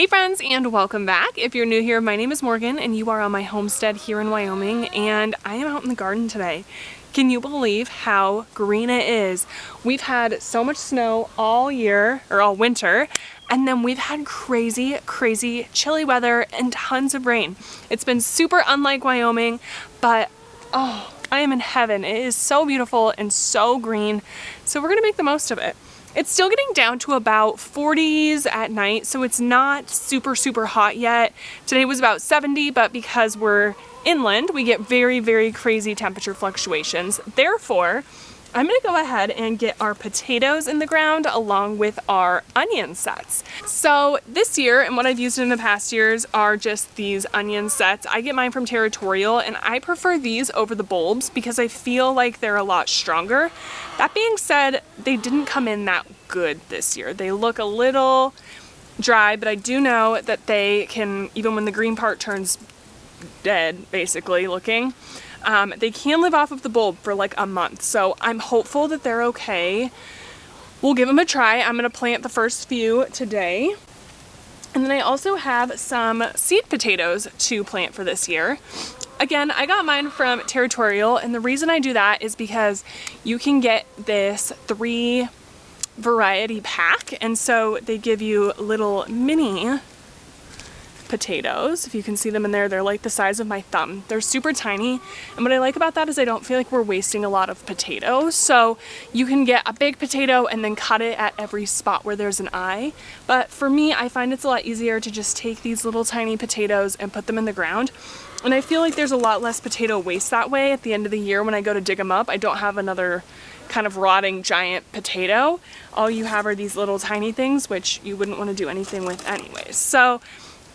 Hey friends, and welcome back. If you're new here, my name is Morgan and you are on my homestead here in Wyoming, and I am out in the garden today. Can you believe how green it is? We've had so much snow all year, or all winter, and then we've had crazy chilly weather and tons of rain. It's been super unlike Wyoming, but oh, I am in heaven. It is so beautiful and so green, so we're gonna make the most of it. It's still getting down to about 40s at night, so it's not super hot yet. Today was about 70, but because we're inland, we get very crazy temperature fluctuations. Therefore, I'm gonna go ahead and get our potatoes in the ground along with our onion sets. So this year, and what I've used in the past years, are just these onion sets. I get mine from Territorial, and I prefer these over the bulbs because I feel like they're a lot stronger. That being said, they didn't come in that good this year. They look a little dry, but I do know that they can, even when the green part turns dead, basically looking, they can live off of the bulb for like a month, so I'm hopeful that they're okay. We'll give them a try. I'm gonna plant the first few today. And then I also have some seed potatoes to plant for this year. Again, I got mine from Territorial, and the reason I do that is because you can get this 3 variety pack, and so they give you little mini potatoes. If you can see them in there, they're like the size of my thumb. They're super tiny, and what I like about that is I don't feel like we're wasting a lot of potatoes. So you can get a big potato and then cut it at every spot where there's an eye. But for me, I find it's a lot easier to just take these little tiny potatoes and put them in the ground. And I feel like there's a lot less potato waste that way. At the end of the year when I go to dig them up, I don't have another kind of rotting giant potato. All you have are these little tiny things, which you wouldn't want to do anything with anyways. So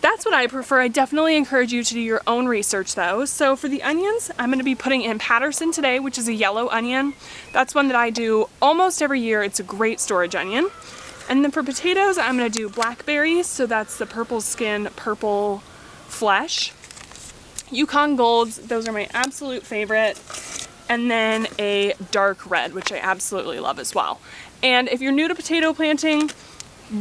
that's what I prefer. I definitely encourage you to do your own research though. So for the onions, I'm going to be putting in Patterson today, which is a yellow onion. That's one that I do almost every year. It's a great storage onion. And then for potatoes, I'm going to do blackberries. So that's the purple skin, purple flesh. Yukon Golds, those are my absolute favorite. And then a dark red, which I absolutely love as well. And if you're new to potato planting, be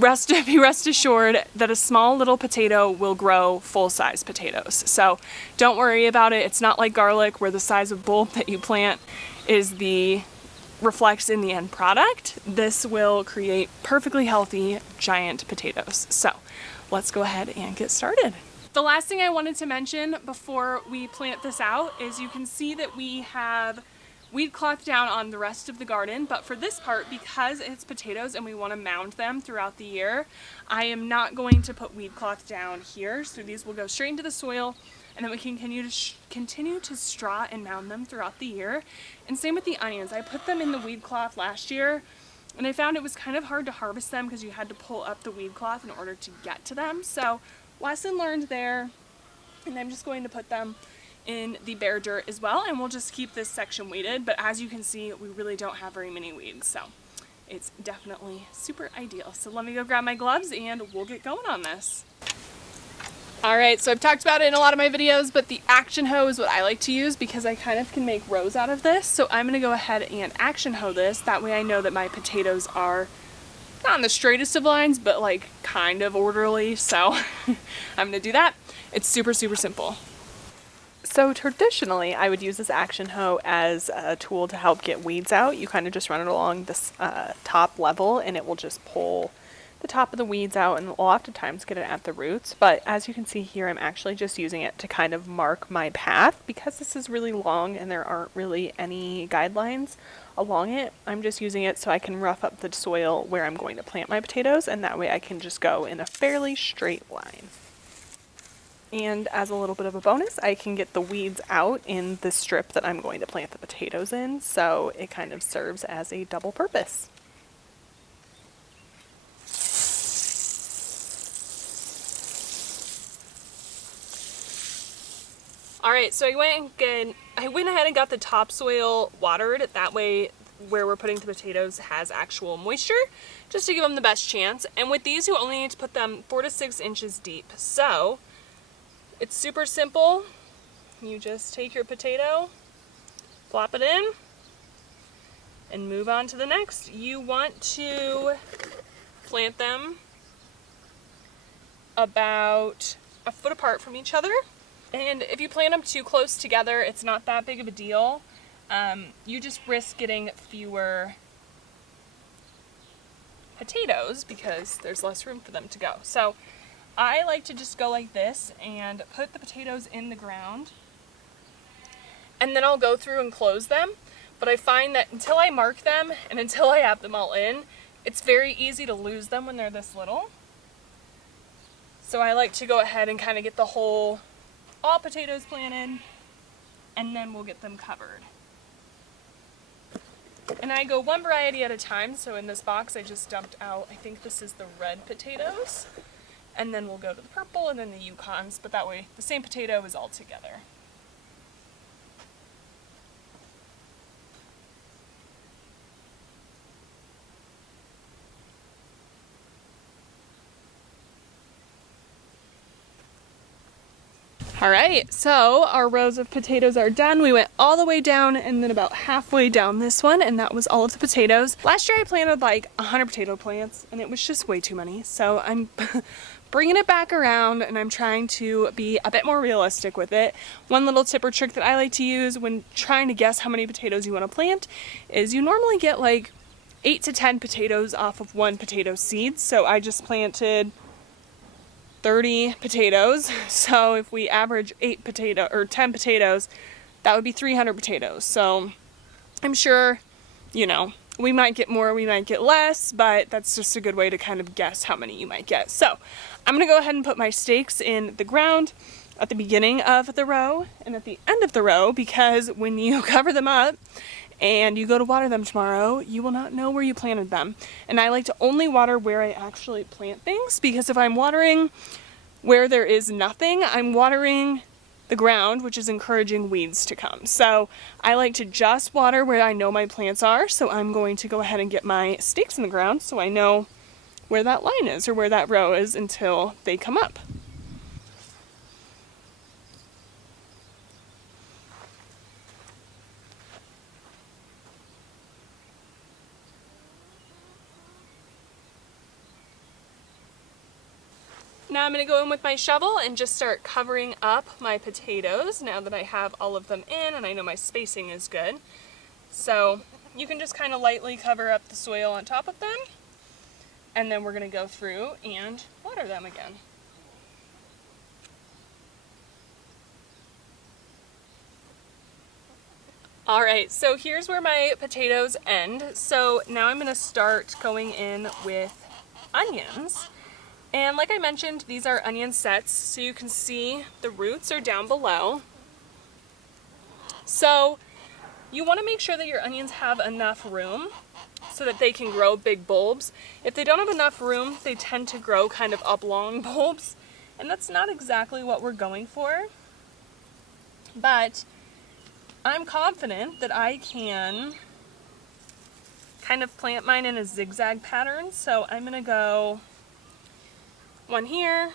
rest assured that a small little potato will grow full-size potatoes. So don't worry about it. It's not like garlic where the size of bulb that you plant reflects in the end product. This will create perfectly healthy giant potatoes. So let's go ahead and get started. The last thing I wanted to mention before we plant this out is you can see that we have weed cloth down on the rest of the garden, but for this part, because it's potatoes and we want to mound them throughout the year, I am not going to put weed cloth down here. So these will go straight into the soil, and then we can continue to straw and mound them throughout the year. And same with the onions. I put them in the weed cloth last year, and I found it was kind of hard to harvest them because you had to pull up the weed cloth in order to get to them. So lesson learned there, and I'm just going to put them in the bare dirt as well, and we'll just keep this section weeded. But as you can see, we really don't have very many weeds, so it's definitely super ideal. So let me go grab my gloves and we'll get going on this. Alright, so I've talked about it in a lot of my videos, but the action hoe is what I like to use because I kind of can make rows out of this. So I'm going to go ahead and action hoe this. That way I know that my potatoes are not on the straightest of lines, but like kind of orderly. So I'm going to do that. It's super simple. So traditionally, I would use this action hoe as a tool to help get weeds out. You kind of just run it along this top level, and it will just pull the top of the weeds out, and we'll oftentimes get it at the roots. But as you can see here, I'm actually just using it to kind of mark my path because this is really long and there aren't really any guidelines along it. I'm just using it so I can rough up the soil where I'm going to plant my potatoes, and that way I can just go in a fairly straight line. And as a little bit of a bonus, I can get the weeds out in the strip that I'm going to plant the potatoes in, so it kind of serves as a double purpose. Alright, so I went ahead and got the topsoil watered. That way where we're putting the potatoes has actual moisture, just to give them the best chance. And with these, you only need to put them 4 to 6 inches deep. So it's super simple. You just take your potato, plop it in, and move on to the next. You want to plant them about a foot apart from each other. And if you plant them too close together, it's not that big of a deal. You just risk getting fewer potatoes because there's less room for them to go. So I like to just go like this and put the potatoes in the ground, and then I'll go through and close them. But I find that until I mark them and until I have them all in, it's very easy to lose them when they're this little. So I like to go ahead and kind of get all potatoes planted, and then we'll get them covered. And I go one variety at a time. So in this box I just dumped out, I think this is the red potatoes, and then we'll go to the purple and then the Yukons, but that way the same potato is all together. All right, so our rows of potatoes are done. We went all the way down and then about halfway down this one, and that was all of the potatoes. Last year I planted like 100 potato plants and it was just way too many. So I'm bringing it back around and I'm trying to be a bit more realistic with it. One little tip or trick that I like to use when trying to guess how many potatoes you want to plant is you normally get like 8 to 10 potatoes off of one potato seed. So I just planted 30 potatoes. So if we average 10 potatoes, that would be 300 potatoes. So I'm sure, we might get more, we might get less, but that's just a good way to kind of guess how many you might get. So I'm gonna go ahead and put my stakes in the ground at the beginning of the row and at the end of the row, because when you cover them up and you go to water them tomorrow, you will not know where you planted them. And I like to only water where I actually plant things, because if I'm watering where there is nothing, I'm watering the ground, which is encouraging weeds to come. So I like to just water where I know my plants are. So I'm going to go ahead and get my stakes in the ground so I know where that line is or where that row is until they come up. Now I'm going to go in with my shovel and just start covering up my potatoes now that I have all of them in and I know my spacing is good. So you can just kind of lightly cover up the soil on top of them, and then we're going to go through and water them again. Alright, so here's where my potatoes end. So now I'm going to start going in with onions. And like I mentioned, these are onion sets, so you can see the roots are down below. So you want to make sure that your onions have enough room so that they can grow big bulbs. If they don't have enough room, they tend to grow kind of oblong bulbs, and that's not exactly what we're going for. But I'm confident that I can kind of plant mine in a zigzag pattern, so I'm going to go one here,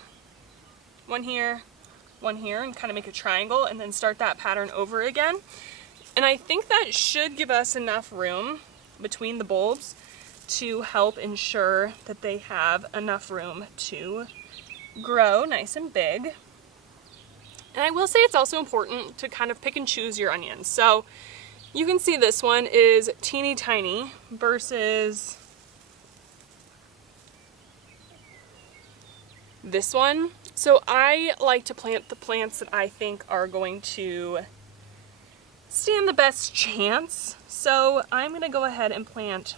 one here, one here, and kind of make a triangle and then start that pattern over again. And I think that should give us enough room between the bulbs to help ensure that they have enough room to grow nice and big. And I will say it's also important to kind of pick and choose your onions. So you can see this one is teeny tiny versus this one. So I like to plant the plants that I think are going to stand the best chance. So I'm going to go ahead and plant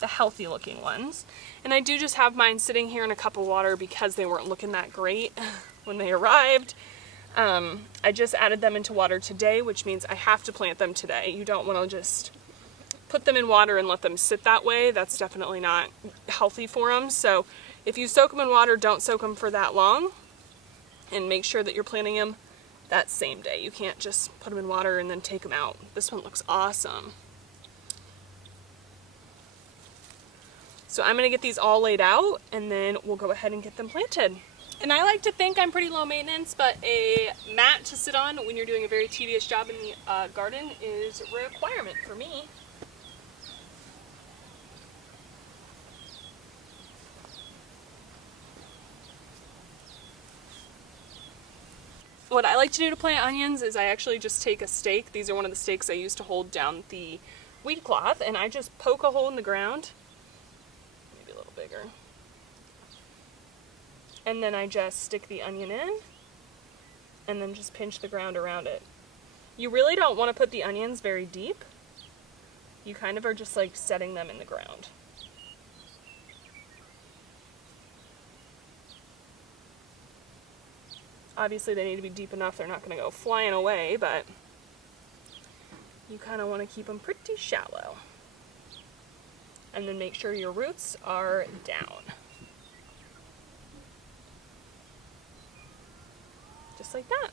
the healthy looking ones. And I do just have mine sitting here in a cup of water because they weren't looking that great when they arrived. I just added them into water today, which means I have to plant them today. You don't want to just put them in water and let them sit that way. That's definitely not healthy for them. So if you soak them in water, don't soak them for that long, and make sure that you're planting them that same day. You can't just put them in water and then take them out. This one looks awesome. So I'm going to get these all laid out and then we'll go ahead and get them planted. And I like to think I'm pretty low maintenance, but a mat to sit on when you're doing a very tedious job in the garden is a requirement for me. What I like to do to plant onions is I actually just take a stake. These are one of the stakes I use to hold down the weed cloth, and I just poke a hole in the ground, maybe a little bigger, and then I just stick the onion in and then just pinch the ground around it. You really don't want to put the onions very deep. You kind of are just like setting them in the ground. Obviously they need to be deep enough they're not going to go flying away, but you kind of want to keep them pretty shallow. And then make sure your roots are down. Just like that.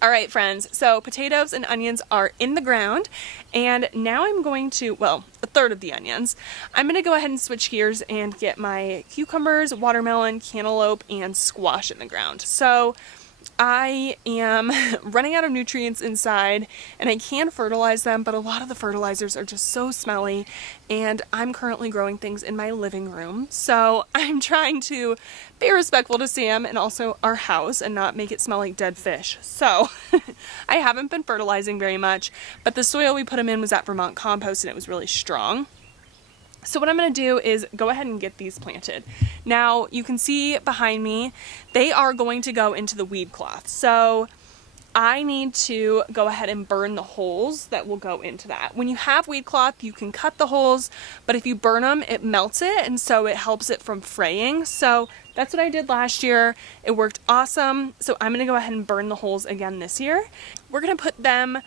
All right, friends, so potatoes and onions are in the ground, and now I'm going to, well, a third of the onions. I'm going to go ahead and switch gears and get my cucumbers, watermelon, cantaloupe, and squash in the ground. So I am running out of nutrients inside, and I can fertilize them, but a lot of the fertilizers are just so smelly, and I'm currently growing things in my living room. So I'm trying to be respectful to Sam and also our house and not make it smell like dead fish. So I haven't been fertilizing very much, but the soil we put them in was at Vermont Compost and it was really strong. So what I'm going to do is go ahead and get these planted. Now you can see behind me, they are going to go into the weed cloth. So I need to go ahead and burn the holes that will go into that. When you have weed cloth, you can cut the holes, but if you burn them, it melts it, and so it helps it from fraying. So that's what I did last year. It worked awesome. So I'm going to go ahead and burn the holes again this year. We're going to put them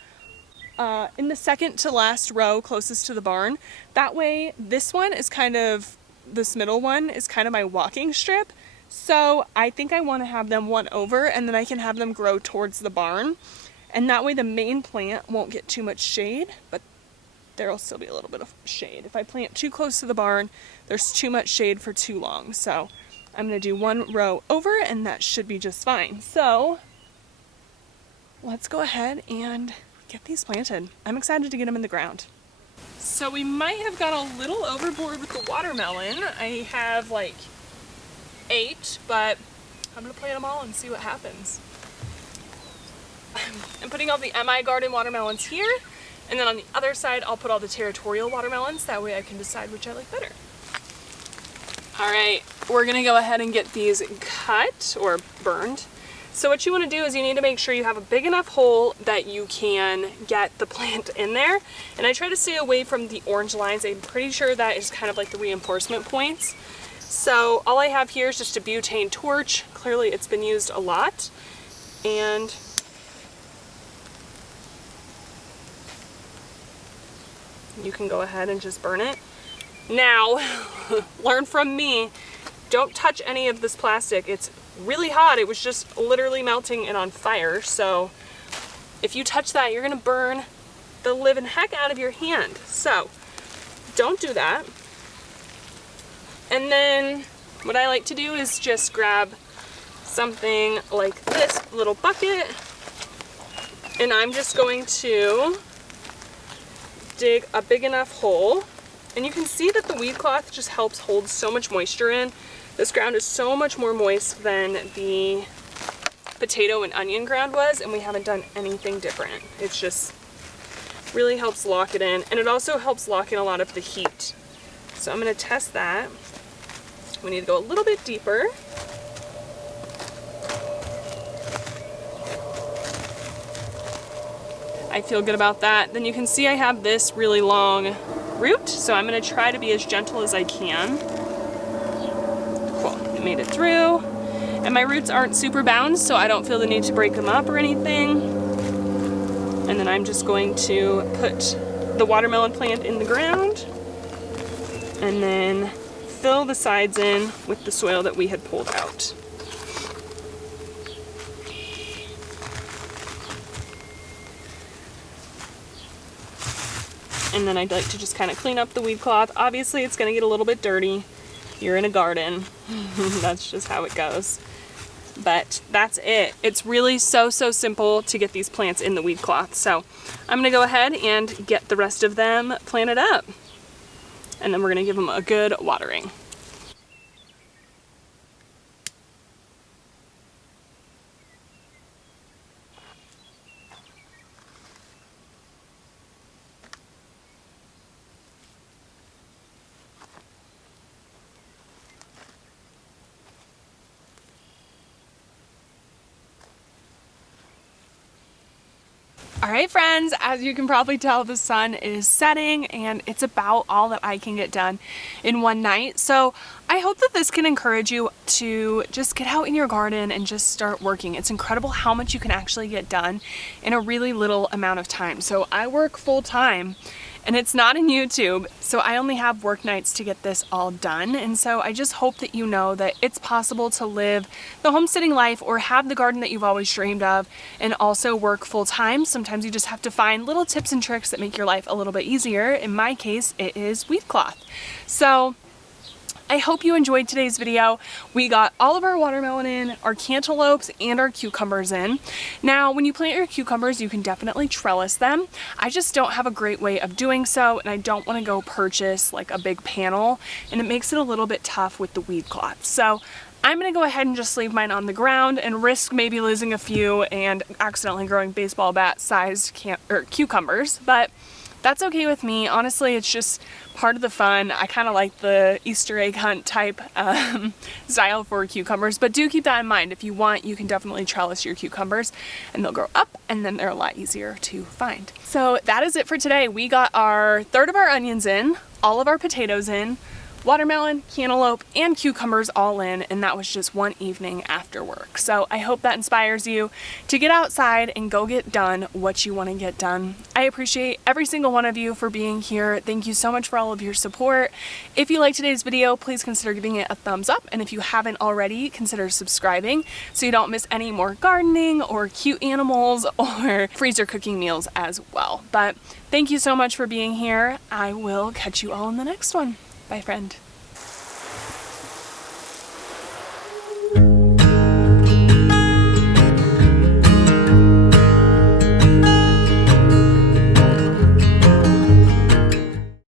in the second to last row closest to the barn. That way, this one is kind of, this middle one is kind of my walking strip. So I think I want to have them one over, and then I can have them grow towards the barn. And that way the main plant won't get too much shade, but there'll still be a little bit of shade. If I plant too close to the barn, there's too much shade for too long. So I'm going to do one row over, and that should be just fine. So let's go ahead and get these planted. I'm excited to get them in the ground. So we might have got a little overboard with the watermelon. I have like 8, but I'm gonna plant them all and see what happens. I'm putting all the MI Garden watermelons here, and then on the other side I'll put all the territorial watermelons. That way I can decide which I like better. All right, we're gonna go ahead and get these cut or burned. So what you want to do is you need to make sure you have a big enough hole that you can get the plant in there. And I try to stay away from the orange lines. I'm pretty sure that is kind of like the reinforcement points. So all I have here is just a butane torch. Clearly it's been used a lot. And you can go ahead and just burn it. Now, learn from me, don't touch any of this plastic. It's really hot. It was just literally melting and on fire. So if you touch that, you're gonna burn the living heck out of your hand. So don't do that. And then what I like to do is just grab something like this little bucket, and I'm just going to dig a big enough hole. And you can see that the weed cloth just helps hold so much moisture in. This ground is so much more moist than the potato and onion ground was, and we haven't done anything different. It's just really helps lock it in, and it also helps lock in a lot of the heat. So I'm going to test that. We need to go a little bit deeper. I feel good about that. Then you can see I have this really long root, so I'm going to try to be as gentle as I can. Cool, it made it through. And my roots aren't super bound, so I don't feel the need to break them up or anything. And then I'm just going to put the watermelon plant in the ground and then fill the sides in with the soil that we had pulled out. And then I'd like to just kind of clean up the weed cloth. Obviously it's going to get a little bit dirty, you're in a garden. That's just how it goes. But that's it. It's really so simple to get these plants in the weed cloth. So I'm gonna go ahead and get the rest of them planted up. And then we're gonna give them a good watering. All right, friends, as you can probably tell, the sun is setting and it's about all that I can get done in one night. So I hope that this can encourage you to just get out in your garden and just start working. It's incredible how much you can actually get done in a really little amount of time. So I work full time and it's not in YouTube, so I only have work nights to get this all done. And so I just hope that you know that it's possible to live the homesteading life or have the garden that you've always dreamed of and also work full time. Sometimes you just have to find little tips and tricks that make your life a little bit easier. In my case, it is weed cloth. So I hope you enjoyed today's video. We got all of our watermelon in, our cantaloupes, and our cucumbers in. Now, when you plant your cucumbers, you can definitely trellis them. I just don't have a great way of doing so, and I don't want to go purchase like a big panel, and it makes it a little bit tough with the weed cloth. So I'm gonna go ahead and just leave mine on the ground and risk maybe losing a few and accidentally growing baseball bat sized cucumbers, but that's okay with me. Honestly, it's just part of the fun. I kind of like the Easter egg hunt type style for cucumbers, but do keep that in mind. If you want, you can definitely trellis your cucumbers and they'll grow up and then they're a lot easier to find. So that is it for today. We got our third of our onions in, all of our potatoes in, watermelon, cantaloupe, and cucumbers all in, and that was just one evening after work. So I hope that inspires you to get outside and go get done what you want to get done. I appreciate every single one of you for being here. Thank you so much for all of your support. If you liked today's video, please consider giving it a thumbs up, and if you haven't already, consider subscribing so you don't miss any more gardening or cute animals or freezer cooking meals as well. But thank you so much for being here. I will catch you all in the next one. Bye, friend.